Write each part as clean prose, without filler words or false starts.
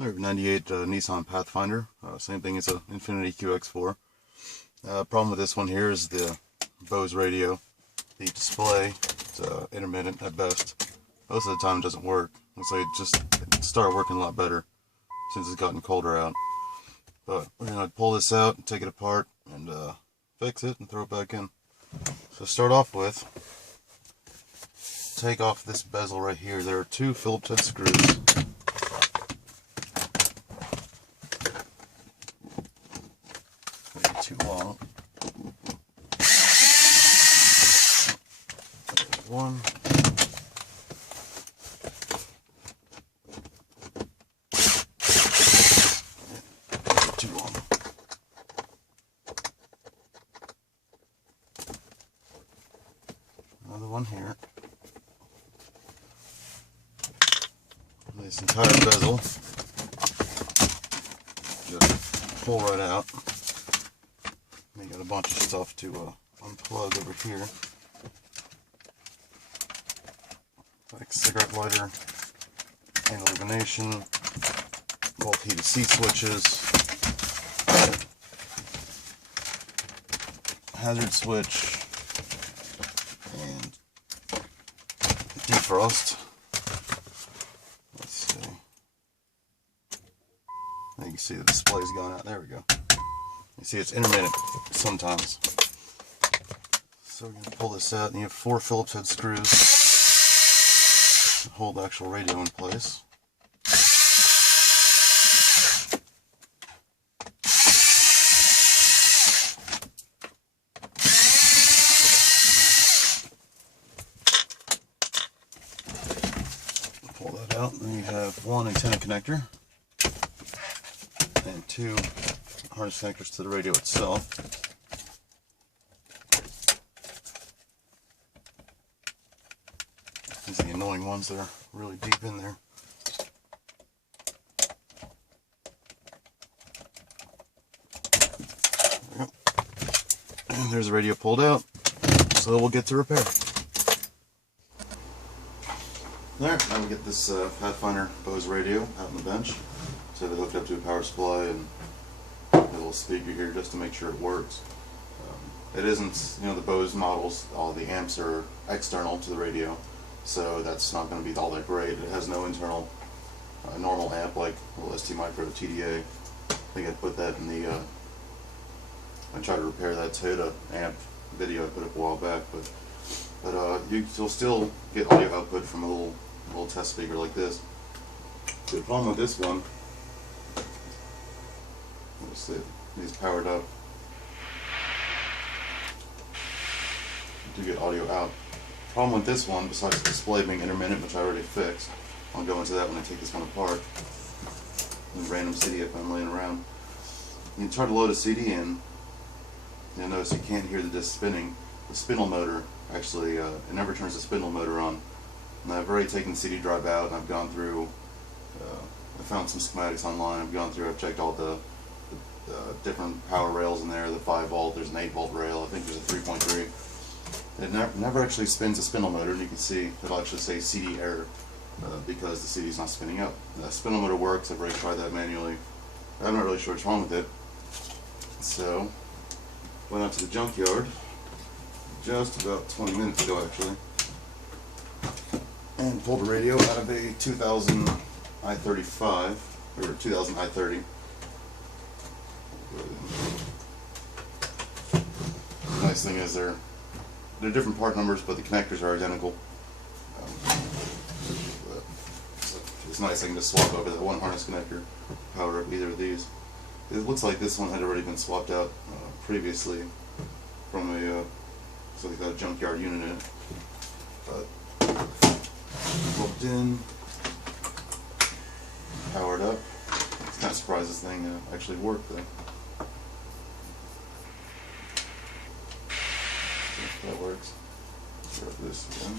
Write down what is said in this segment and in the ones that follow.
98 Nissan Pathfinder. Same thing as an Infinity QX4. Problem with this one here is the BOSE radio. The display is intermittent at best. Most of the time it doesn't work. Looks like it started working a lot better since it's gotten colder out. But we're going to pull this out and take it apart and fix it and throw it back in. So start off with, take off this bezel right here. There are two Phillips head screws. Maybe too long. There's one. Too long. Another one here. This entire bezel just pull right out. We got a bunch of stuff to unplug over here, like cigarette lighter, and illumination, both heated seat switches, hazard switch, and defrost. Let's see. Now you can see the display's gone out. There we go. You see it's intermittent sometimes. So we're going to pull this out, and you have 4 Phillips head screws to hold the actual radio in place. Pull that out, and then you have 1 antenna connector and 2 harness connectors to the radio itself. These are the annoying ones that are really deep in there. There we go. And there's the radio pulled out, so we'll get to repair. There, now we get this Pathfinder BOSE radio out on the bench. So they hooked up to a power supply and a little speaker here just to make sure it works. It isn't, you know, the BOSE models, all the amps are external to the radio, so that's not going to be all that great. It has no internal normal amp like a little ST Micro TDA. I think I put that in the, I tried to repair that Toyota amp video I put up a while back, but you'll still get audio output from a little test speaker like this. The problem with this one, let's see, it's powered up to get audio out. Problem with this one, besides the display being intermittent, which I already fixed, I'll go into that when I take this one apart. And random CD if I'm laying around. You try to load a CD in, you'll notice you can't hear the disc spinning. The spindle motor actually, it never turns the spindle motor on. And I've already taken the CD drive out, and I've gone through, I found some schematics online, I've checked all the different power rails in there, the 5 volt, there's an 8 volt rail, I think there's a 3.3. It never actually spins a spindle motor, and you can see it'll actually say CD Err because the CD is not spinning up. The spindle motor works, I've already tried that manually. I'm not really sure what's wrong with it. So, went out to the junkyard just about 20 minutes ago actually, and pulled the radio out of a 2000 i35, or 2000 i30. The nice thing is they're different part numbers, but the connectors are identical. It's nice I can just swap over that one harness connector, power up either of these. It looks like this one had already been swapped out previously from a something called a junkyard unit in it. But plugged in, powered up. It's kind of surprised this thing actually worked though. That works. Start this again.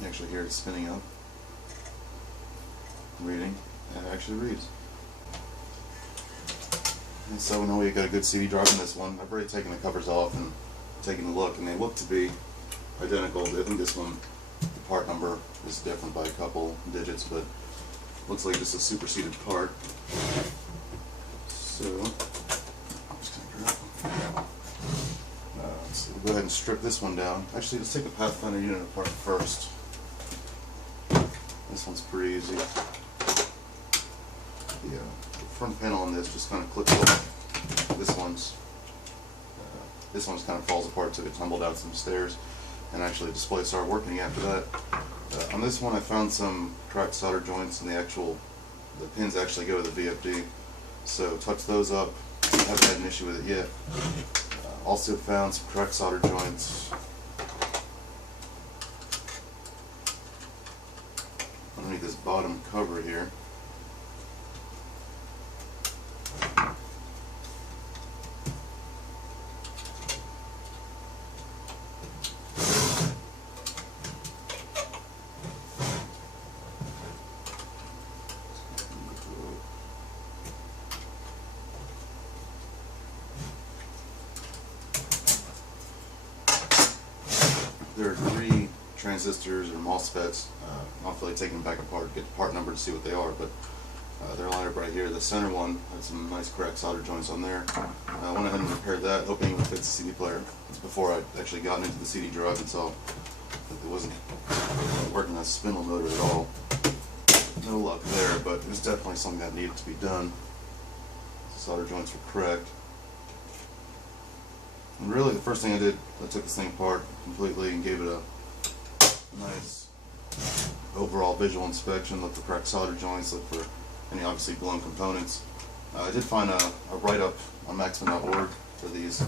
You actually hear it spinning up, reading, and it actually reads. And so we know we got a good CD drive in this one. I've already taken the covers off and taken a look, and they look to be identical. I think this one The part number is different by a couple digits, but looks like just a superseded part. So I'm just gonna grab. So we'll go ahead and strip this one down. Actually, let's take the Pathfinder unit apart first. This one's pretty easy. The front panel on this just kind of clips off. This one's kind of falls apart, so it tumbled down some stairs, and actually the display started working after that. On this one, I found some cracked solder joints, and the pins actually go to the VFD. So touch those up. I haven't had an issue with it yet. Also found some cracked solder joints underneath this bottom cover here. There are 3 transistors or MOSFETs. I'm not really taking them back apart to get the part number to see what they are, but they're lined up right here. The center one had some nice cracked solder joints on there. I went ahead and repaired that, hoping it would fit the CD player. It's before I actually gotten into the CD drive and saw that it wasn't working as a spindle motor at all. No luck there, but it was definitely something that needed to be done. Solder joints were cracked. And really, the first thing I did, I took this thing apart completely and gave it a nice overall visual inspection. Looked for cracked solder joints, looked for any obviously blown components. I did find a write-up on Maxman.org for these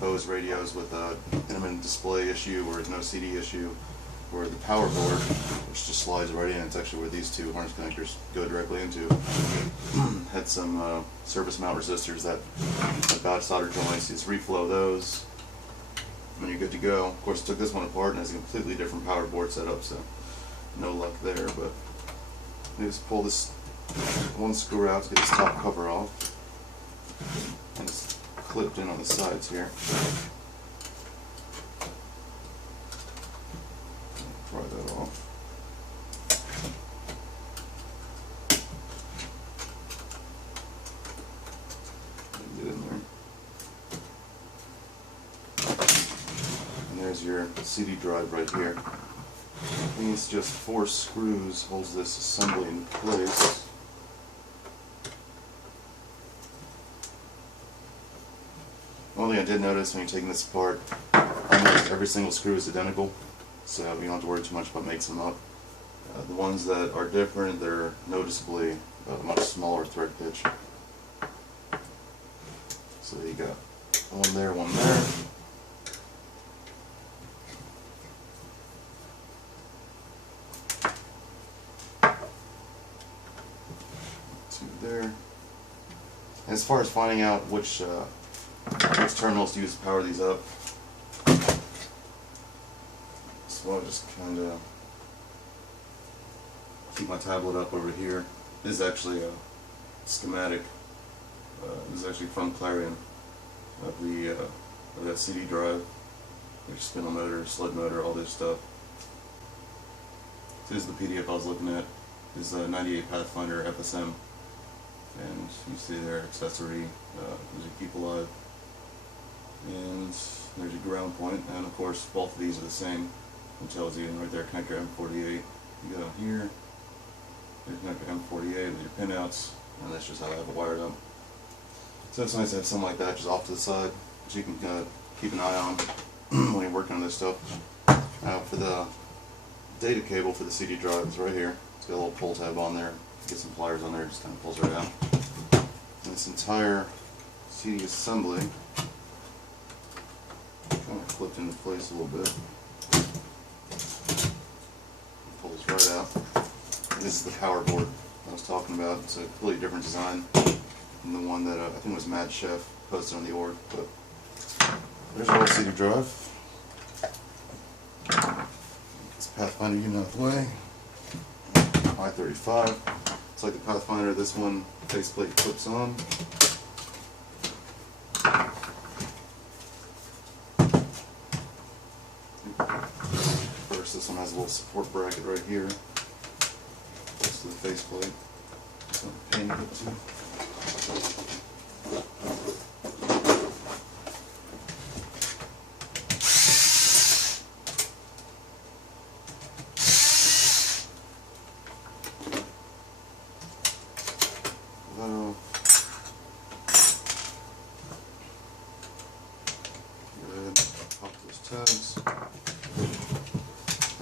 BOSE radios with an intermittent display issue or no CD issue, where the power board, which just slides right in, it's actually where these 2 harness connectors go directly into, had some surface mount resistors that had bad solder joints. You just reflow those, and you're good to go. Of course, I took this one apart and it has a completely different power board setup, so no luck there. But you just pull this one screw out to get this top cover off, and it's clipped in on the sides here. Pry that off. Get in there. And there's your CD drive right here. I think it's just 4 screws holds this assembly in place. One thing I did notice when you're taking this apart, almost every single screw is identical, so you don't have to worry too much about mixing them up. The ones that are different, they're noticeably a much smaller thread pitch. So you got one there, one there. Two there. As far as finding out which terminals to use to power these up, so I'll just kind of keep my tablet up over here. This is actually a schematic. This is actually from Clarion of that CD drive, which spindle motor, sled motor, all this stuff. This is the PDF I was looking at. This is a 98 Pathfinder FSM, and you see their accessory. There's your keep alive, and there's your ground point, and of course both of these are the same. It tells you right there, connector M48. You go here, your connector M48 with your pinouts, and that's just how I have it wired up. So it's nice to have something like that just off to the side that you can keep an eye on when you're working on this stuff. Now for the data cable for the CD drive is right here. It's got a little pull tab on there. Get some pliers on there, just kind of pulls right out. And this entire CD assembly kind of clipped into place a little bit. Pulls right out. And this is the power board I was talking about. It's a completely different design than the one that I think was Mad Chef posted on the org. But there's our CD drive. This Pathfinder unit out of the way. I-35. It's like the Pathfinder. This one faceplate clips on. First, this one has has a little support bracket right here, close to the faceplate. So pain to get to. Pop those tabs,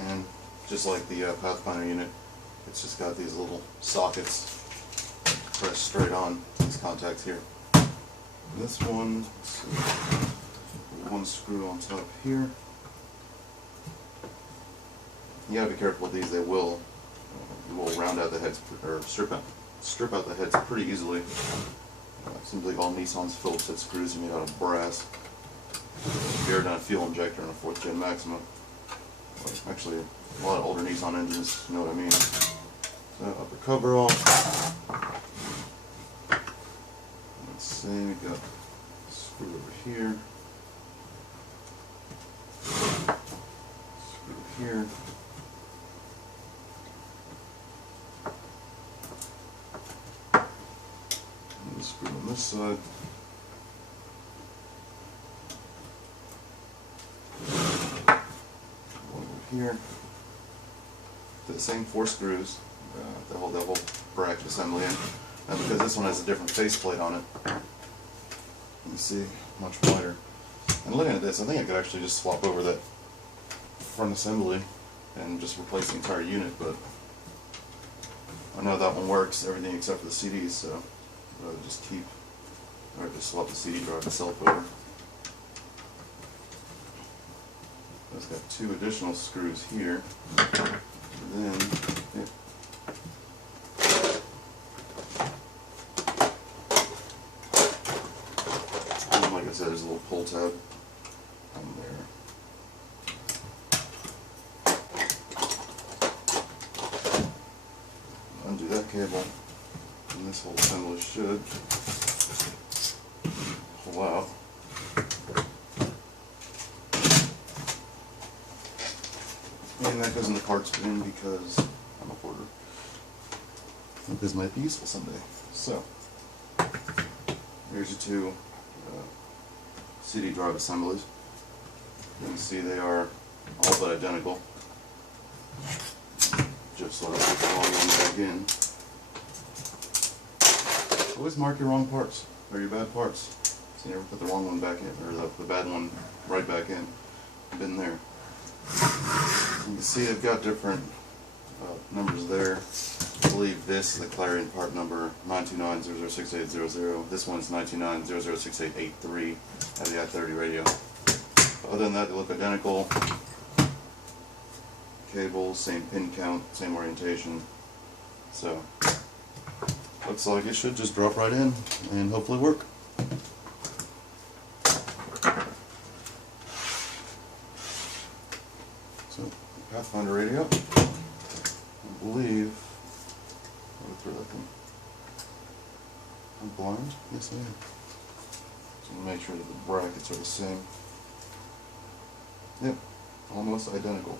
and just like the Pathfinder unit, it's just got these little sockets pressed straight on these contacts here. This one, let's see, one screw on top here. You gotta be careful with these; they will round out the heads or strip out the heads pretty easily. Seems like all Nissan's Phillips head screws are made out of brass. If you've ever done a fuel injector on a 4th gen Maxima, or actually a lot of older Nissan engines, you know what I mean. So upper cover off. Let's see, we got a screw over here. Screw here. And a screw on this side. Here, the same 4 screws, the whole bracket assembly in. Now because this one has a different faceplate on it, you can see much wider. And looking at this, I think I could actually just swap over that front assembly and just replace the entire unit, but I know that one works, everything except for the CDs, so I'd rather just just swap the CD drive itself over. It's got 2 additional screws here. And then, and like I said, there's a little pull tab on there. Undo that cable, and this whole assembly should pull out. And that goes in the parts bin because I'm a hoarder. I think this might be useful someday. So, here's your 2 CD drive assemblies. You can see they are all but identical. Just sort of put the wrong one back in. Always mark your wrong parts, or your bad parts. So you never put the wrong one back in, or the bad one right back in. Been there. You can see they've got different numbers there. I believe this is the Clarion part number 929006800. This one's 929006883 at the I-30 radio. Other than that, they look identical. Cables, same pin count, same orientation. So, looks like it should just drop right in and hopefully work. So, Pathfinder radio. I believe. I'll throw that thing. I'm blind? Yes, I am. So make sure that the brackets are the same. Yep, almost identical.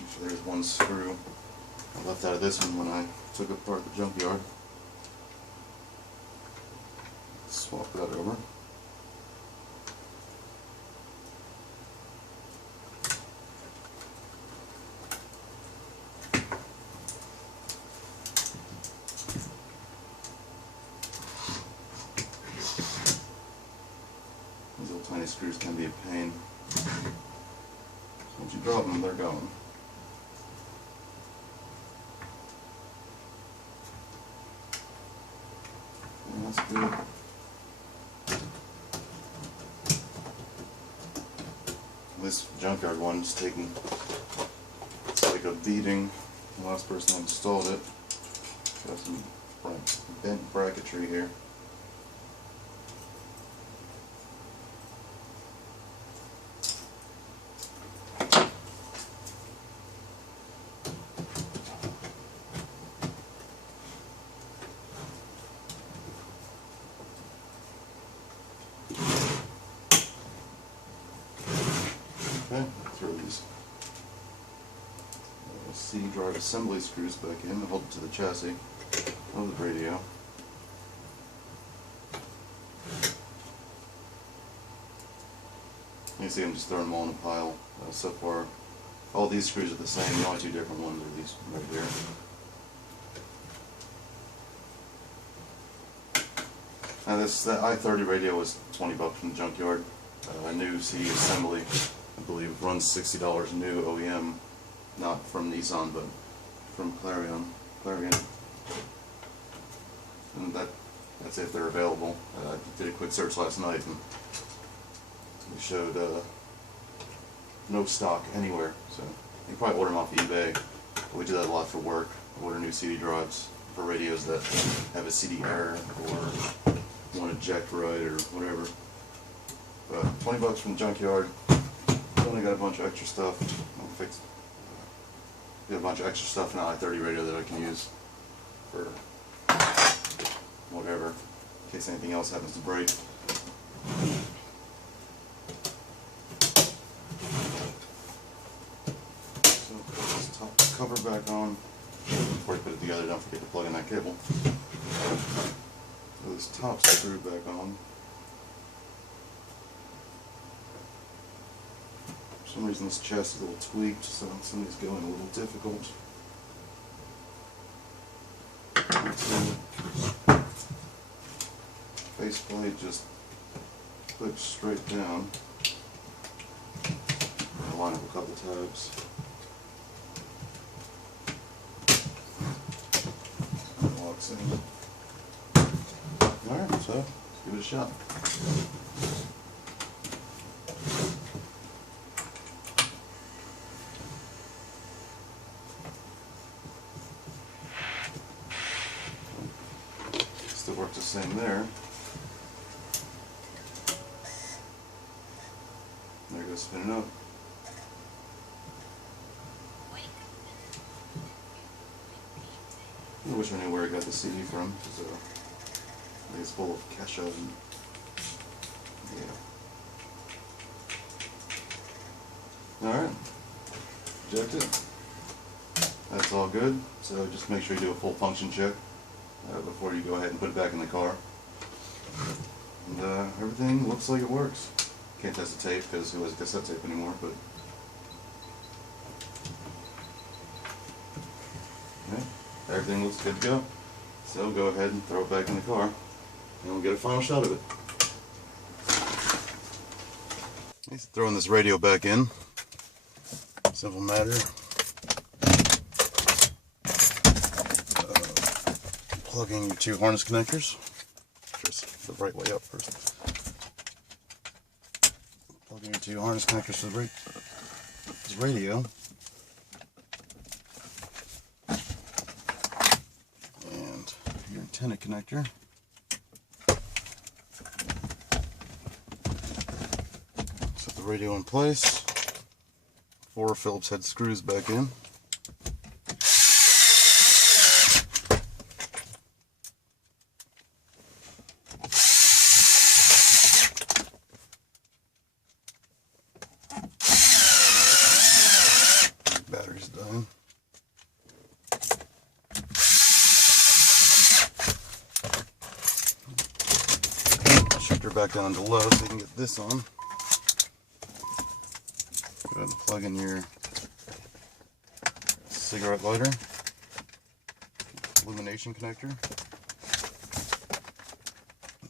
Actually, there's one screw I left out of this one when I took it apart at the junkyard. Swap that over. These little tiny screws can be a pain. So once you drop them, they're gone. And that's good. This junkyard one's taking, it's like a beating. The last person installed it. Got some bent bracketry here. Okay, throw C drive assembly screws back in to hold it to the chassis of the radio. You see I'm just throwing them all in a pile so far. All these screws are the same, the only two different ones are these right here. Now that I-30 radio was 20 bucks from the junkyard. A new CD Assembly, I believe, runs $60 new OEM, not from Nissan but from Clarion. And that's if they're available. I did a quick search last night and it showed no stock anywhere, so you probably order them off eBay. But we do that a lot for work. Order new CD drives for radios that have a CD Err or won't eject right or whatever. But 20 bucks from the junkyard. Then I got a bunch of extra stuff. I'll fix. Got a bunch of extra stuff in the I-30 radio that I can use for whatever, in case anything else happens to break. So put this top cover back on. Before you put it together, don't forget to plug in that cable. So this top screw back on. For some reason this chest is a little tweaked, so something's going a little difficult. Faceplate just clips straight down. I'll line up a couple tabs. Locks in. Alright, so let's give it a shot. Still works the same there. There it goes spinning up. I wish I knew where I got the CD from, because I think it's full of kesha and yeah. Alright, eject it. That's all good, so just make sure you do a full function check before you go ahead and put it back in the car. And everything looks like it works. Can't test the tape because it wasn't cassette tape anymore, but yeah, everything looks good to go. So go ahead and throw it back in the car and we'll get a final shot of it. He's throwing this radio back in. Simple matter. Plugging your two harness connectors. Just the right way up first. Plugging your two harness connectors to this radio. And your antenna connector. Set the radio in place. 4 Phillips head screws back in. Battery's dying. Shift her back down to low so you can get this on. Go ahead and plug in your cigarette lighter, illumination connector,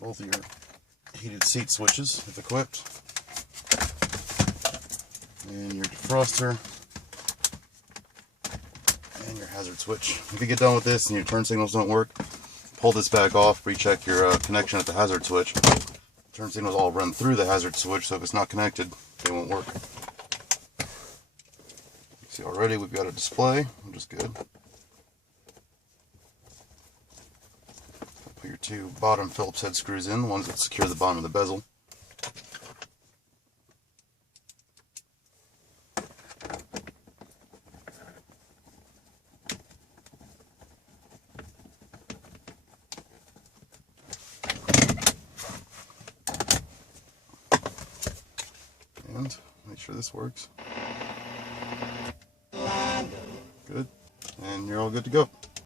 both of your heated seat switches if equipped, and your defroster, and your hazard switch. If you get done with this and your turn signals don't work, pull this back off, recheck your connection at the hazard switch. Turn signals all run through the hazard switch, so if it's not connected, they won't work. See, already we've got a display, which is good. Put your 2 bottom Phillips head screws in, the ones that secure the bottom of the bezel. And make sure this works. Good. And you're all good to go.